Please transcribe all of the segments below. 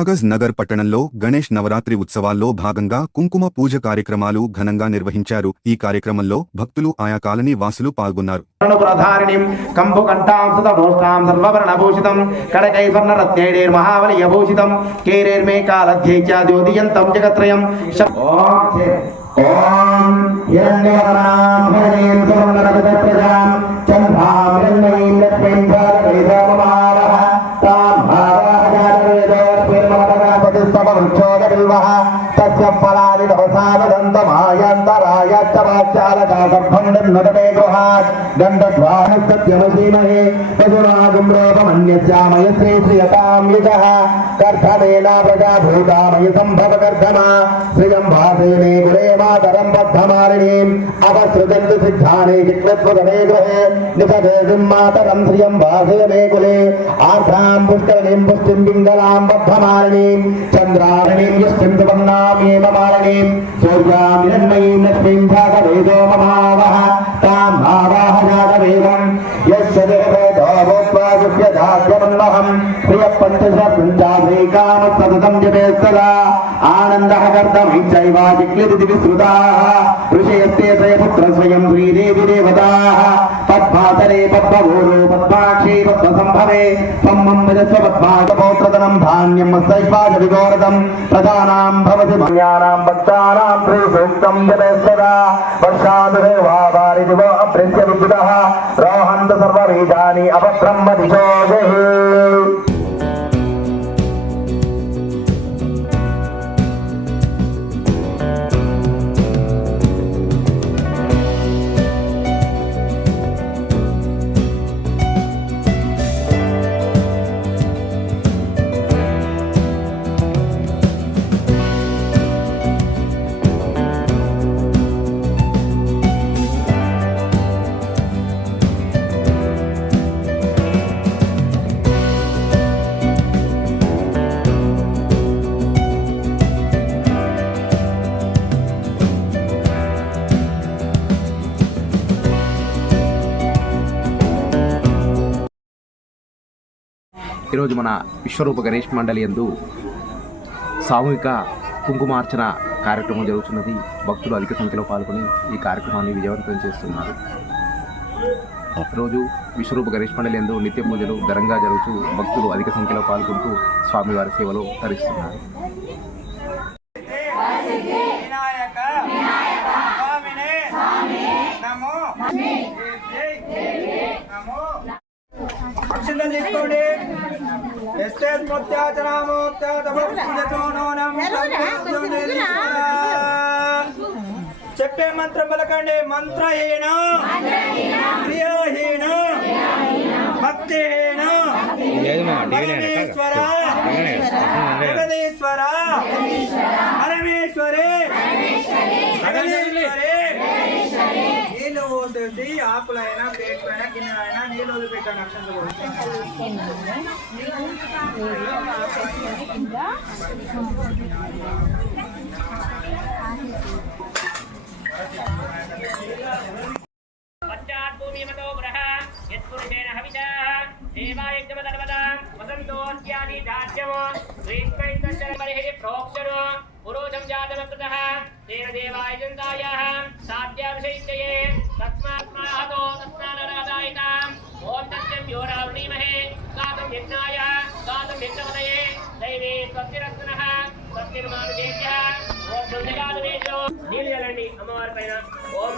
కాగజ్ నగర్ పట్టణంలో గణేష్ నవరాత్రి ఉత్సవాల్లో భాగంగా కుంకుమ పూజ కార్యక్రమాలు ఘనంగా నిర్వహించారు. ఈ కార్యక్రమంలో భక్తులు ఆయా కాలనీ వాసులు పాల్గొన్నారు. ఈరోజు మన విశ్వరూప గణేష్ మండలి యందు సామూహిక కుంకుమార్చన కార్యక్రమం జరుగుతున్నది. భక్తులు అధిక సంఖ్యలో పాల్గొని ఈ కార్యక్రమాన్ని విజయవంతం చేస్తున్నారు. రోజు విశ్వరూప గణేష్ మండలి యందు నిత్య పూజలు ఘనంగా జరుగుతూ భక్తులు అధిక సంఖ్యలో పాల్గొంటూ స్వామివారి సేవలో తరిస్తున్నారు. చెప్పే మంత్రం పలకండి. మంత్రహీన, క్రియాహీన, భక్తిహీన, పరమేశ్వర, జగదీశ్వర, పరమేశ్వరి, జగదీశ్వరి. నీళ్ళు పోసేసి ఆకులైనా ప్లేట్ పైన గిన్నెలైనా నీళ్ళు వదిలిపెట్టాను. అక్షంతలు పురోజం జాతవకృతః తేన దేవాయ జంతాయాః సాధ్యాభిషేచయే తస్మాత్మాహతో తస్మానరాదాయితాం ఓం తత్యం యోరావృణీమహే గాతం యజ్ఞాయ గాతం యజ్ఞపతయే దైవే స్వస్తిరస్నః స్వస్తిర్మానుషేభ్యः ఓం దుర్గాదేవేశో. నీళ్ళు చల్లండి అమ్మవారి పైన. ఓం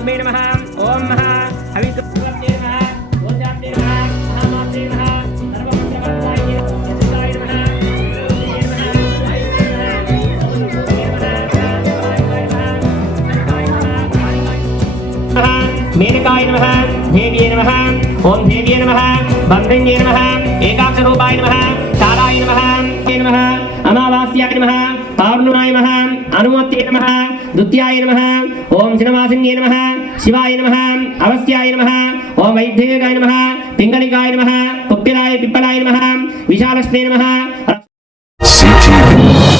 महाग्ने नमः ओम महा हविष्ये नमः ओजाप्ते नमः महामाप्ते नमः सर्वमंगलवत्ताय यशस्ताय नमः मेनकाय नमः देव्ये नमः ओम देव्ये नमः बंधन्ये नमः एकाक्षरूपाय नमः ताराय नमः नमः अमावास्याय नमः पौर्णमाय नमः अनुमत्ये नमः द्वितीयाय नमः ओम श्रीनिवासिन्ये नमः शिवाय नमः अवस्याय नमः ओम वैद्यकाय नमः पिंगलिकाय नमः पुप्पिलाय पिप्पलाय नमः विशालस्ते नमः